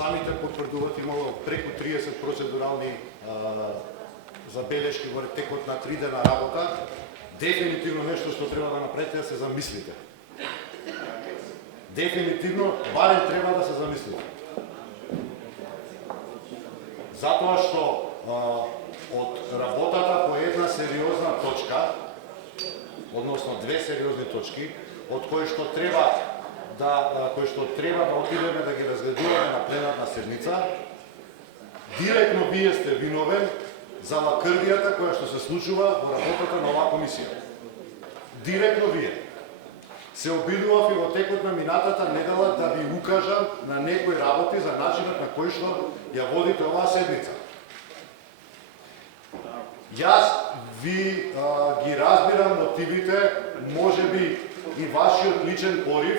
самите потврдуват имало преку 30 процедурални забелешки во текот на 3 дена работа. Дефинитивно нешто што треба да направите да се замислите. Дефинитивно, барем треба да се замислите. Затоа што од работата по една сериозна точка, односно две сериозни точки, од кои што треба да отидеме да ги разгледуваме на пленарна седница, директно вие сте виновен за лакрдијата која што се случува во работата на оваа комисија. Директно вие. Се обидував и во текот на минатата недела да ви укажам на некои работи за начинот на кој што ја водите оваа седница. Јас ви ги разбирам мотивите, можеби и вашиот личен порив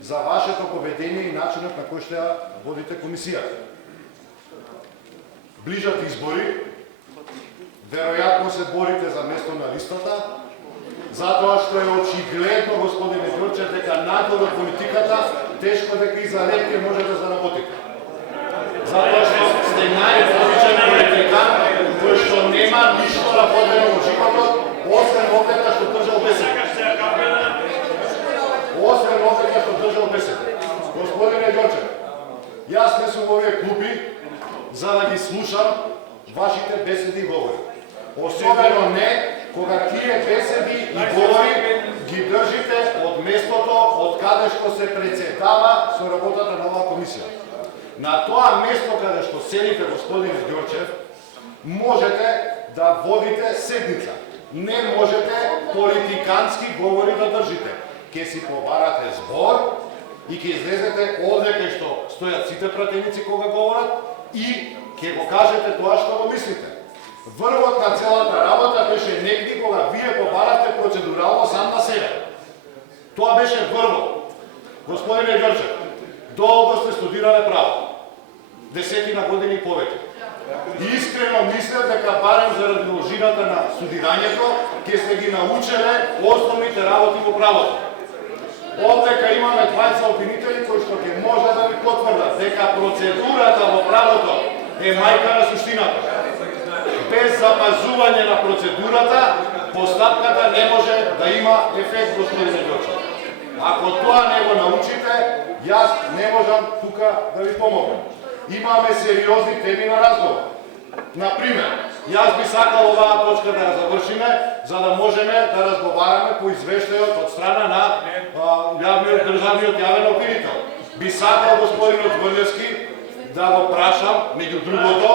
за вашето поведение и начинот на кој што ја водите комисијата. Ближат избори, веројатно се борите за место на листата, затоа што е очигледно, господине Ѓорчев, дека надвор од политиката тешко дека и за лек може да заработите. Затоа што сте најобичен политикан кој што нема ништо работено во животот, освен опета што држал беседа. Господине Ѓорчев, јас не сум во овие клупи за да ги слушам вашите беседи и говори. Особено не кога тие беседи и говори ги држите од местото од каде што се председава со работата на оваа комисија. На тоа место каде што седите, господине Ѓорчев, можете да водите седница. Не можете политикански говори да држите. Ке си побарате збор и ке излезете одле кај што стојат сите пратеници кога говорат и ке го кажете тоа што го мислите. Врвот на целата работа беше негди кога вие побаравте процедурално сам на себе. Тоа беше врвот. Господине Ѓорчев, долго сте студирале право. 10 години и повеќе. Искрено мислев дека барем заради ложината на студирањето ќе сте ги научеле основните работи во правото. Овдека имаме двајца обвинители кои што ќе може да ви потврдат дека процедурата во правото е мајка на суштината. Без запазување на процедурата, постапката не може да има ефект, господине Ѓорчев. Ако тоа не го научите, јас не можам тука да ви помогнам. Имаме сериозни теми на разговор. Например, јас би сакал оваа точка да ја завршиме, за да можеме да разговараме по извештајот од страна на државниот јавен обвинител. Би сакал господинот Врлевски да го прашам, меѓу другото,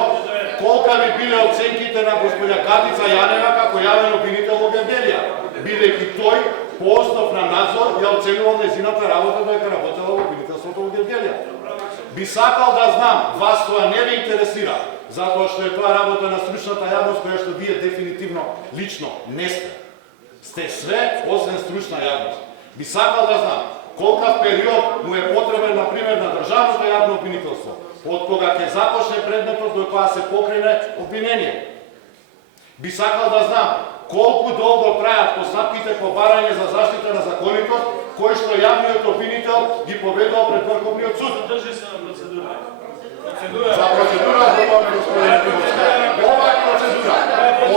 колка би биле оценките на господја Катица Јанева како јавен обвинител во Гевделија, бидејќи тој по основ на надзор ја оценувал нејзината работа дека работела во обвинителството во Гевделија. Би сакал да знам, вас тоа не ви интересира, затоа што е тоа работа на стручната јавност која што вие дефинитивно лично не сте. Сте све освен стручна јавност. Би сакал да знам колкав период му е потребен, например, на државното јавно обвинителство, од кога ќе започне предметот до кога се покрене обвинение. Би сакал да знам колку долго трајат постапките по барање за заштита на законитост, кој што јавниот обвинител ги поведува пред Врховниот суд. Држи се на процедура. За процедура зборуваме, господине Тимовска. Ова е процедура.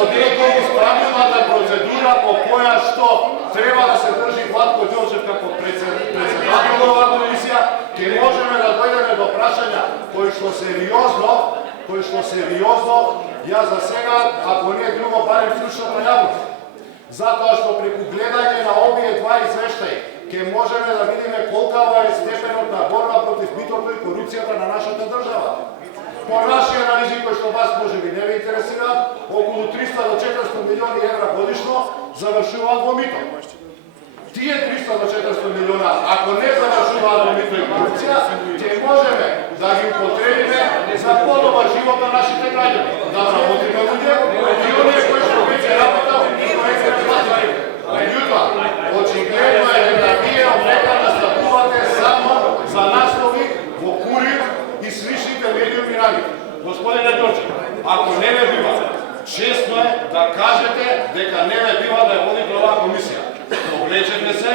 Одредува исправната процедура по која што треба да се држи Владко Ѓорчев како председател на оваа комисија, ќе можеме да дојдеме до прашања кои што сериозно, ја за сега, ако не е друго, барем стручната јавност. Затоа што преку гледање на овие два извештаи ќе можеме да видиме колкава е степенот на борба против митото и корупцијата на нашата држава. По наши анализи кои што вас можеби не ви интересираат, околу 300 до 400 милиони евра годишно завршуваат во мито. Тие 300 до 400 милиона, ако не завршуваат во мито и корупција, ќе можеме да ги употребиме за подобар живот на нашите граѓани. Да работиме луѓе и оние кои што веќе работат и веќе платите. Меѓутоа, очигледно е дека вие овдека настапувате само за наслови во Курир и сличните медиуми на нив. Господине Ѓорчев, ако не ме бива, честно е да кажете дека не ме бива да ја водите оваа комисија. Облечете се,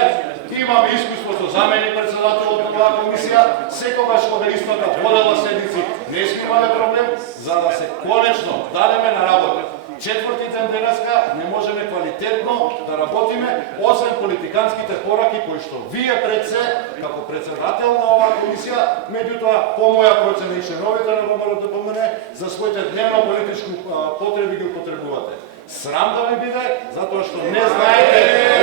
Имам искуство со заменик председател од оваа комисија, секогаш кога истата водела седници, не сме имале проблем, за да се конечно дадеме на работа. Четврти ден денеска не можеме квалитетно да работиме, освен политиканските пораки кои што вие пред се, како председател на оваа комисија, меѓутоа по моја процена и членовите на ВМРО ДПМН, за своите дневно политички потреби ги употребувате. Срам да ви биде, затоа што не знаете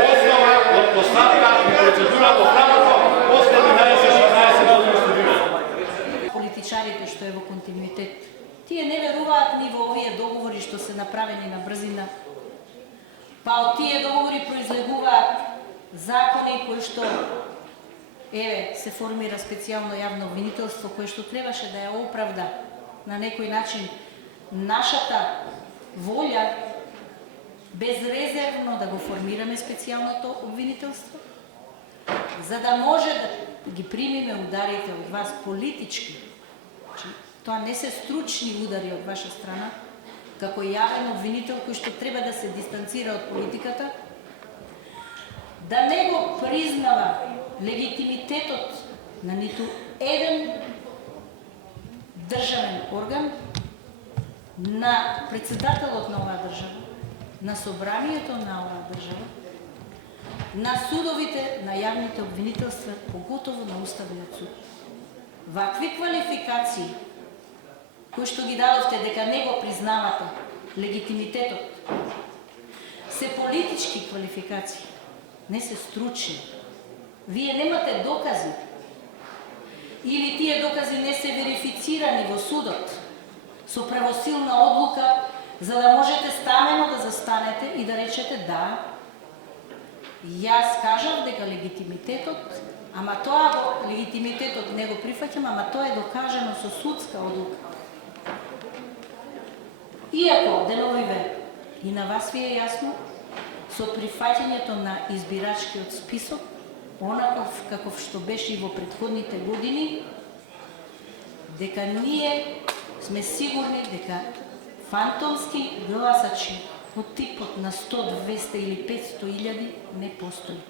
основа од постапка и процедура по правото после 11-16 години студирање. Политичарите што е во континуитет, тие не веруваат ни во овие договори што се направени на брзина. Па од тие договори произлегуваат закони кои што се формира специјално јавно обвинителство кое што требаше да ја оправда на некој начин нашата волја безрезервно да го формираме специјалното обвинителство, за да може да ги примиме ударите од вас политички. Тоа не се стручни удари од ваша страна, како јавен обвинител кој што треба да се дистанцира од политиката, да не го признава легитимитетот на ниту еден државен орган, на председателот на оваа држава, на собранието на оваа држава, на судовите, на јавните обвинителства, поготово на Уставниот суд. Вакви квалификации, кои што ги дадовте дека не го признавате легитимитетот, се политички квалификации, не се стручни. Вие немате докази, или тие докази не се верифицирани во судот со правосилна одлука, за да можете стамено да застанете и да речете да, јас кажав дека легитимитетот, ама тоа легитимитетот не го прифаќам, ама тоа е докажано со судска одлука. Иако, деновиве, и на вас ви е јасно, со прифаќањето на избирачкиот список, онаков каков што беше и во претходните години, дека ние сме сигурни дека фантомски гласачи од типот на 100, 200 или 500 илјади не постои.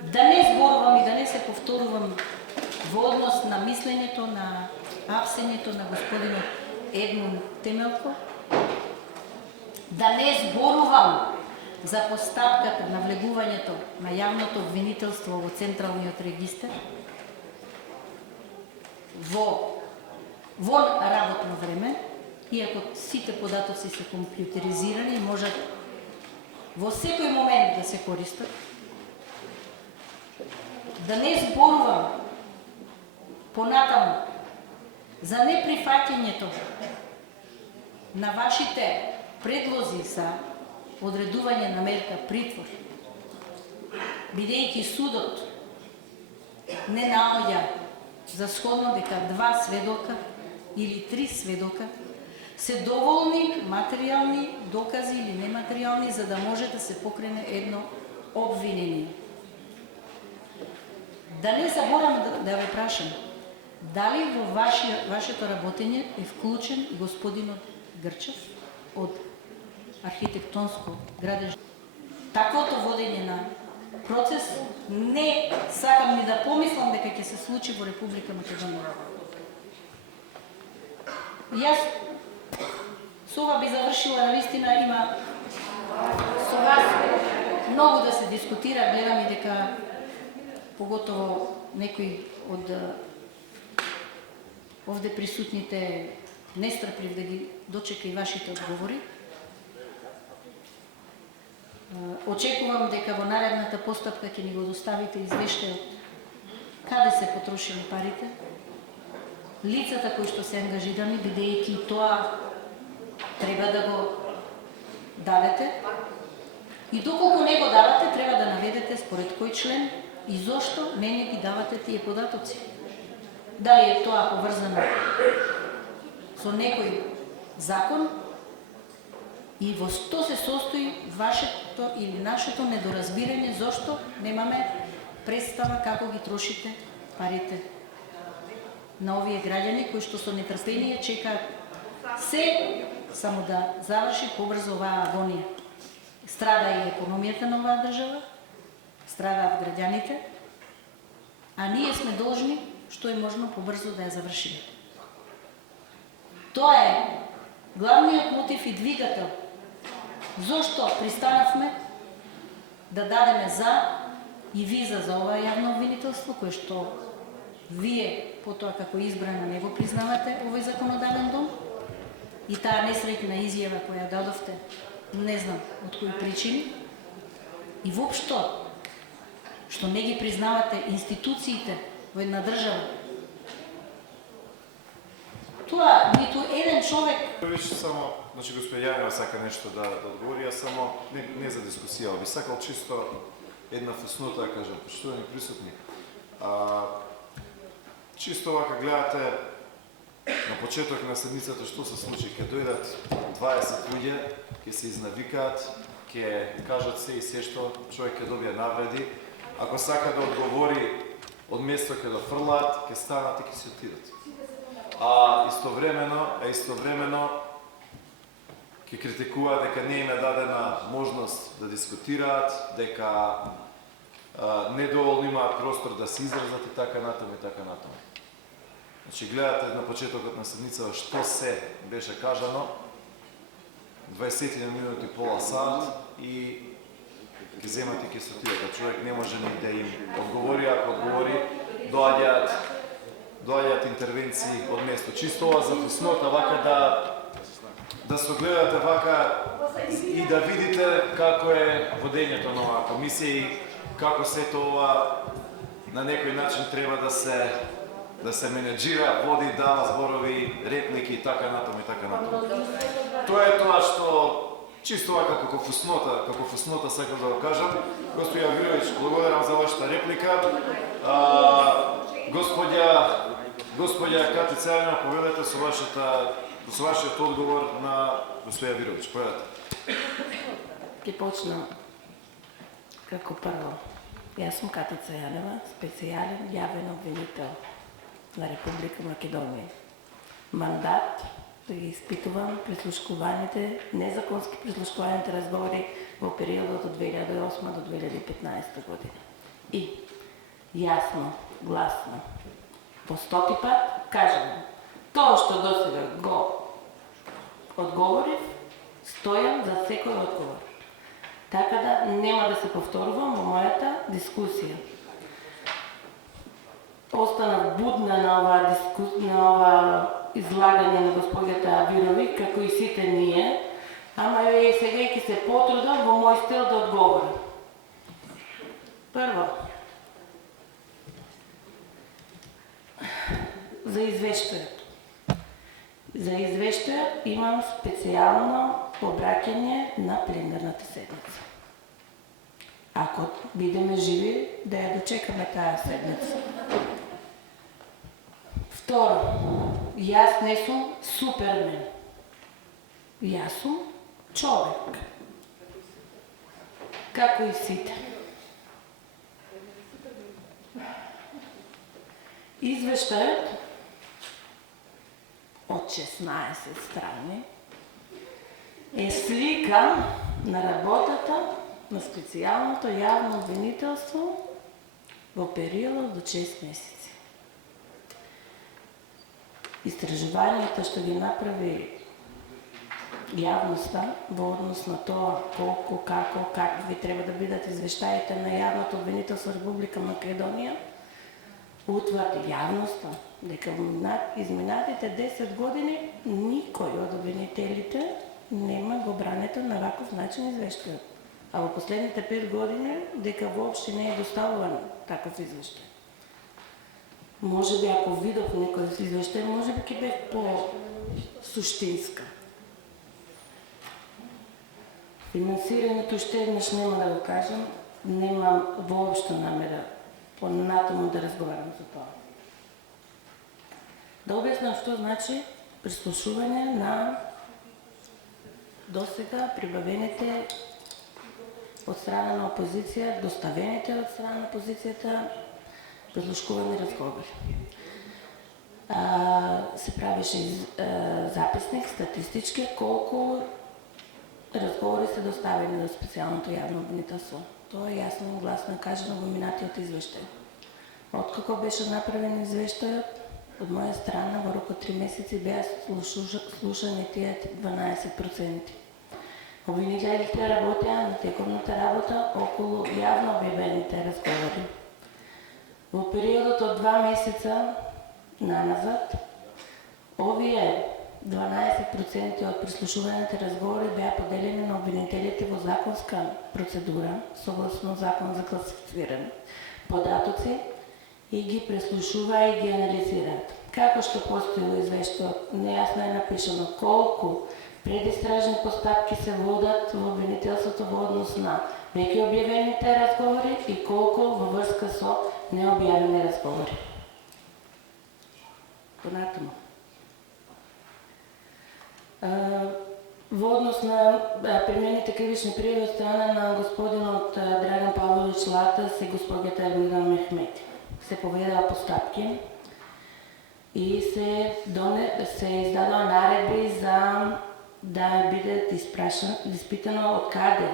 Да не зборувам и да не се повторувам во однос на мислењето, на апсењето на господинот Едмун Темелко, да не зборувам за постапката на влегувањето на јавното обвинителство во Централниот регистар, во работно време, иако сите податоци се компјутеризирани и можат во секој момент да се користат, да не зборувам понатаму за неприфаќањето на вашите предлози за одредување на мерка притвор, бидејќи судот не наоѓа за сходно дека 2 сведока или 3 сведока се доволни материјални докази или нематеријални за да може да се покрене едно обвинение. Да не заборам да ве прашам, дали во вашето работење е вклучен и господинот Грчев од архитектонско градење? Таквото водење на процес не сакам ни да помислам дека ќе се случи во Република Македонија. Јас со ова би завршила, навистина има со вас многу да се дискутира, гледам и дека поготово некои од овде присутните нестрплив да ги дочека и вашите одговори. Очекувам дека во наредната постапка ќе ни го доставите извештајот каде се потрошени парите, лицата кои што се ангажирани, бидејќи тоа треба да го дадете, и доколку не го давате, треба да наведете според кој член и зошто не ги давате тие податоци. Дали е тоа поврзано со некој закон и во што се состои вашето или нашето недоразбирање зошто немаме представа како ги трошите парите на овие граѓани кои што со нетрпение чекаат се само да заврши побрзо оваа агонија. страда и економијата на оваа држава, страдаат граѓаните, а ние сме должни што е можно побрзо да ја завршиме. Тоа е главниот мотив и двигател зошто пристанавме да дадеме за и виза за ова јавно обвинителство, кое што вие, потоа како избрана, не го признавате овој законодавен дом, и таа несреќна изјава која дадовте, не знам од кои причини, и воопшто што не ги признавате институциите во една држава. Тоа ниту еден човек. Више само, значи господин Јанева сака нешто да одговори, јас само не за дискусија, би сакал чисто една фуснота да кажам, поштовани присутни. Чисто вака гледате на почеток на седницата што се случи, ќе дојдат 20 луѓе, ќе се изнавикаат, ќе кажат се и се што човек ќе добие навреди. Ако сака да одговори од место ќе да фрлаат, ќе станат и ќе се отидат. А истовремено ќе критикуваат дека не им е дадена можност да дискутираат, дека недоволно имаат простор да се изразат и така натаму и така натаму. Значи гледате на почетокот на седницата што се беше кажано, 20 минути пола саат и ќе земат и ќе се отидат. А човек не може ни да им одговори, ако одговори доаѓаат интервенции од место. Чисто ова за фуснота, вака да се гледате вака и да видите како е водењето на оваа комисија и како сето ова на некој начин треба да се менеджира, води, дава зборови, реплики и така натаму и така натаму. Тоа е тоа што чисто вака како фуснота сакам да го кажам. Господја Вировиќ, благодарам за вашата реплика. Господја Кати Царина, поведете со вашиот одговор на господја Вировиќ. Поведете. Ќе почнам како прво. Јас сум Катица Јанева, специјален јавен обвинител на Република Македонија. Мандат да ги испитувам прислушкуваните, незаконски прислушкуваните разговори во периодот од 2008 до 2015 година. И јасно, гласно, по 100 пат кажам, тоа што досега го одговорив, стојам за секој одговор. Така да нема да се повторувам во мојата дискусија. Останав будна на ова излагање на господјата Вировиќ, како и сите ние, ама и сега ќе се потрудам во мој стил да одговорам. Прво, за извештајот. За извештајот имам специјално обраќање на пленарната седница. Ако бидеме живи, да ја дочекаме таа седница. Второ, јас не сум супермен. Јас сум човек. Како и сите. Извештајот од 16 страни е слика на работата на специјалното јавно обвинителство во период до 6 месеци. Истражувањето што ги направи јавноста во однос на тоа колку, како, какви треба да бидат извештаите на јавното обвинителство Република Македонија, утврди јавноста дека во изминатите 10 години никој од обвинителите нема го брането на ваков начин извештајот. А во последните 5 години дека воопшто не е доставуван таков извештај. Може би ако видов некој извештај, може би ќе бев по-суштинска. Финансирањето уште еднаш нема да го кажам, немам воопшто намера понатаму да разговарам за тоа. Да објаснам што значи прислушување на досега прибавените од страна на опозиција, доставените од страна на опозицијата прислушкувани разговори. Се правеше записник статистички колку разговори се доставени до специјалното јавно обвинителство. Тоа е јасно и гласно кажано во минатиот извештај. Откако беше направен извештајот, од моја страна во рок од 3 месеци беа слушани тие 12%. Обвинителите работеа на тековната работа околу јавно објавените разговори. Во периодот од 2 месеца наназад, овие 12% од прислушуваните разговори беа поделени на обвинителите во законска процедура, согласно закон за класифицирани податоци, и ги преслушуваа и ги анализираат. Како што постои во извештајот, нејасно е напишано колку предистражни постапки се водат во обвинителството во однос на веќе објавените разговори и колку во врска со необјавени разговори. Понатаму. Во однос на примените кривични пријави од страна на господинот Драган Павлович Латас и госпоѓата Елмира Мехмети се поведаа постапки и се издадоа наредби за да биде испитано од каде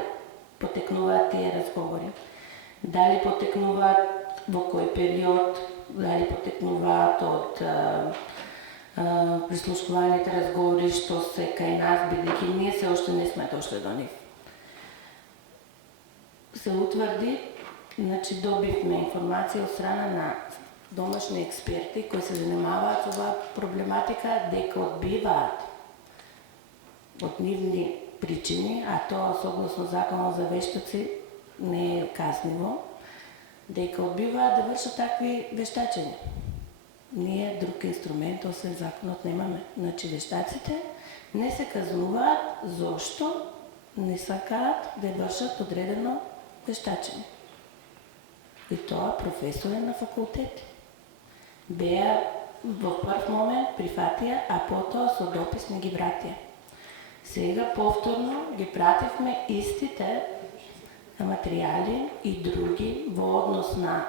потекнуваат тие разговори. Дали потекнуваат во кој период, дали потекнуваат од прислушкуваните разговори што се кај нас, бидејќи ние се уште не сме дошли до нив. Се утврди, значи добивме информација од страна на домашни експерти кои се занимаваат со оваа проблематика, дека одбиваат од нивни причини, а тоа согласно законот за вештаци не е казниво, дека одбиваат да вршат такви вештачења. Ние друг инструмент, освен законот, немаме. Значи, вештаците не се казнуваат зошто не сакаат да вршат одредено вештачење. И тоа професори на факултети. Беа во прв момент прифатија, а потоа со допис не ги вратија. Сега повторно ги пративме истите материјали и други во однос на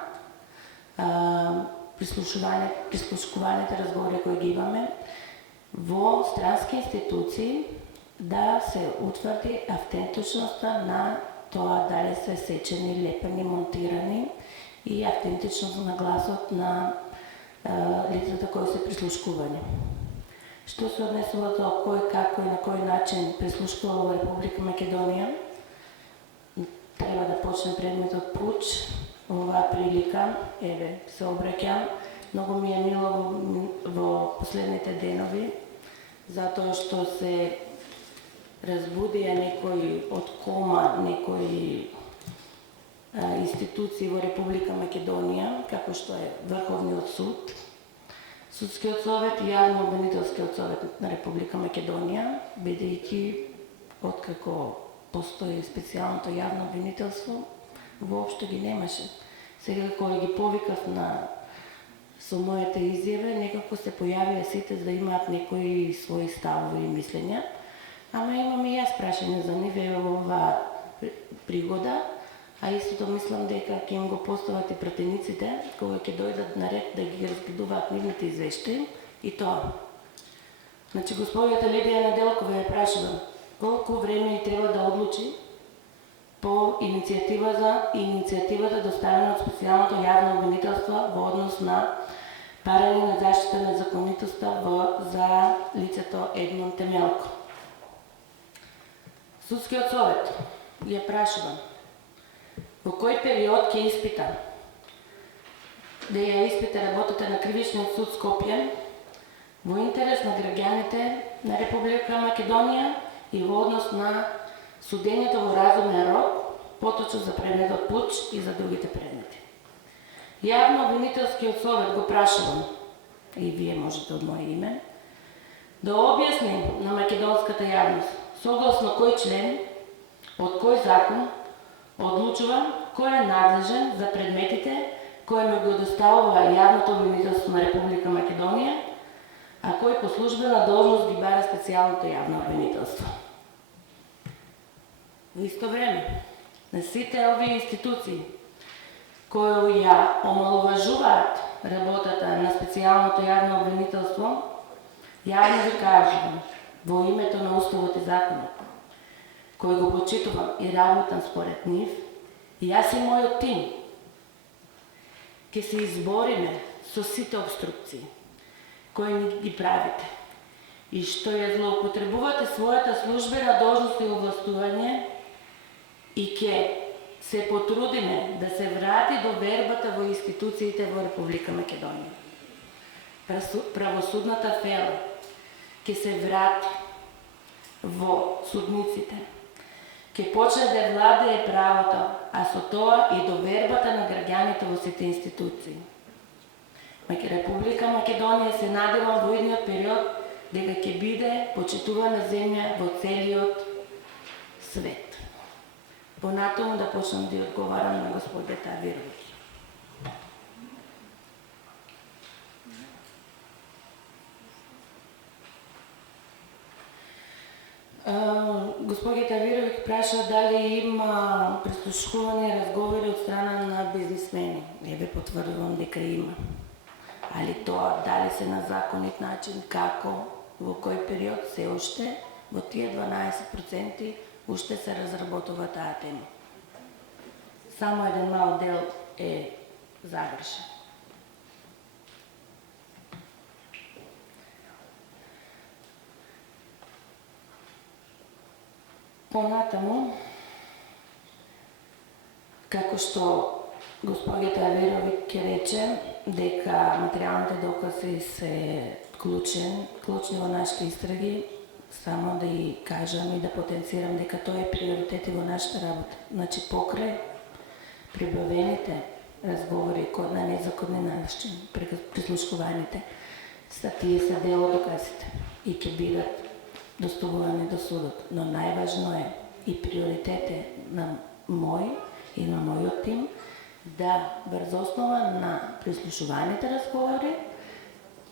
прислушкуваните разговори кои ги имаме во странски институции, да се утврди автентичноста на тоа дали се сечени, лепени, монтирани и автентичност на гласот на лицата кои се прислушкувани. Што се однесува до кој, како и на кој начин прислушкува во Република Македонија, треба да почне предметот пуч. Оваа прилика, се обраќам, многу ми е мило во последните денови, затоа што се разбудија некои од кома, некои институции во Република Македонија, како што е Врховниот суд, Судскиот совет и Јавно обвинителскиот совет на Република Македонија, бидејќи откако постои специјалното јавно обвинителство, воопшто ги немаше. Сега кога ги повикав со моите изјави, некако се појавија сите за да имаат некои своји ставови и мислења, ама имам и јас прашање за нив во оваа пригода, а истото мислам дека ќе им го постават и пратениците кога ќе дојдат на ред да ги разгледуваат нивните извештаи и тоа. Значи, господјата Лидија Неделкова ја прашува колку време треба да одлучи по иницијативата доставена од специјалното јавно обвинителство во однос на барање на заштита на законитоста за лицето Едмон Темелко. Судскиот совет ја прашува во кој период ќе испита да ја испита работата на Кривичниот суд Скопје во интерес на граѓаните на Република Македонија и во однос на судењето во разумен рок, поточно за предметот пуч и за другите предмети. Јавно обвинителскиот совет го прашувам, и вие можете од моје име, да објасни на македонската јавност согласно кој член, од кој закон, одлучува кој е надлежен за предметите кои ми го доставува Јавното обвинителство на Република Македонија, а кој по службена должност ги бара специјалното јавно обвинителство. Во исто време, на сите овие институции кои ја омаловажуваат работата на специјалното јавно обвинителство, јавно ви кажувам во името на Уставот и законот, кој го почитувам и работам според нив, јас и мојот тим ќе се избориме со сите обструкции кои ни ги правите и што ја злоупотребувате својата службена должност и овластување и ќе се потрудиме да се врати довербата во институциите во Република Македонија. Правосудната фела ќе се врати во судниците, ќе почне да владее правото, а со тоа и довербата на граѓаните во сите институции. Република Македонија се надевам во идниот период дека ќе биде почитувана земја во целиот свет. Понатаму да почнам да одговарам на господјата Авировиќ. Господјата Авировиќ праша дали има прислушкувани разговори од страна на бизнисмени. Не ве потврдувам дека има. Али тоа дали се на законит начин, како, во кој период, се уште во тие 12% уште се разработува таа тема. Само еден мал дел е завршен. Понатаму, како што господјата Авировиќ ќе рече, дека материјалните докази се клучни во нашите истраги, само да и кажам и да потенцирам дека тоа е приоритет во нашата работа. Значи, покрај прибавените разговори на незаконни начин, прислушкуваните, тие се дел од доказите и ќе бидат доставувани до судот. Но најважно е и приоритет е на мој и на мојот тим да врз основа на прислушуваните разговори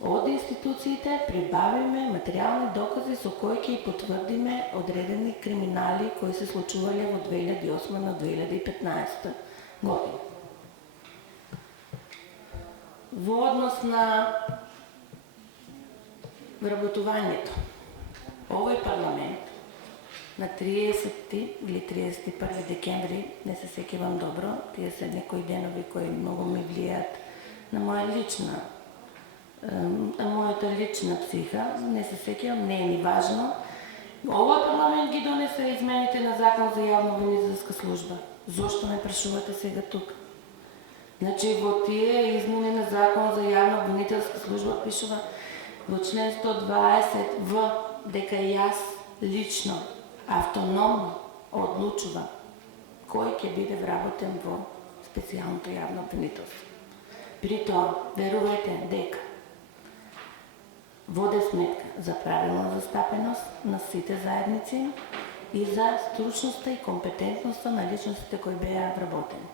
од институциите прибавиме материјални докази со кои ќе потврдиме одредени криминали кои се случувале во 2008 на 2015 година. Во однос на вработувањето, овој парламент на 30 или 31 декември, не се сеќавам добро, тие се некои денови кои многу ми влијаат на мојата лична психа, не се сеќавам, не е ни важно. Овој парламент ги донесе измените на Закон за јавно-обвинителска служба. Зошто ме прашувате сега тук? Значи, во тие измени на Закон за јавно-обвинителска служба пишува во член 120в дека јас лично, автономно одлучувам кој ќе биде вработен во специјалното јавно обвинителство. При тоа, верувајте дека воде сметка за правилна застапеност на сите заедници и за стручноста и компетентноста на личностите кои беа вработени.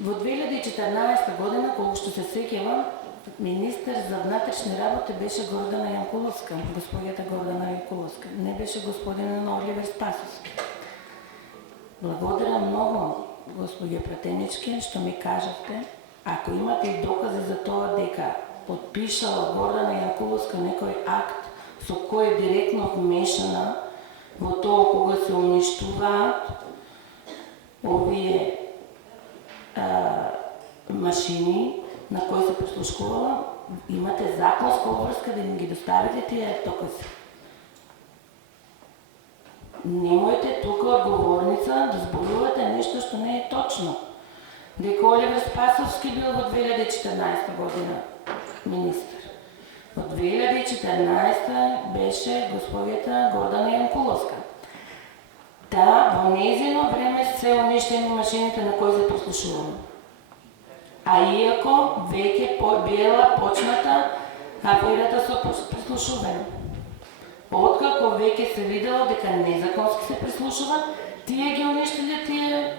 Во 2014 година, колку што се сеќавам, министер за внатрешни работи беше Гордана Јанкуловска, господјата Гордана Јанкуловска, не беше господинот Оливер Спасовски. Благодарам многу, господје Пратенички, што ми кажавте, ако имате и докази за тоа дека подпишала Гордана Јанкуловска некој акт со кој е директно вмешана во тоа кога се уништуваат овие машини на кои се прислушкувала, имате законска обврска да им ги доставите тие докази. Немојте тука одговорница да зборувате нешто што не е точно. Дека Оливер Спасовски бил во 2014 година министр. Во 2014 беше господјата Гордана Јанкуловска. Во нејзино време се уништени машините на кои се прислушуваме. А иако веќе била почната аферата со прислушување. Откако веќе се видело дека незаконски се прислушува, тие ги уништиле тие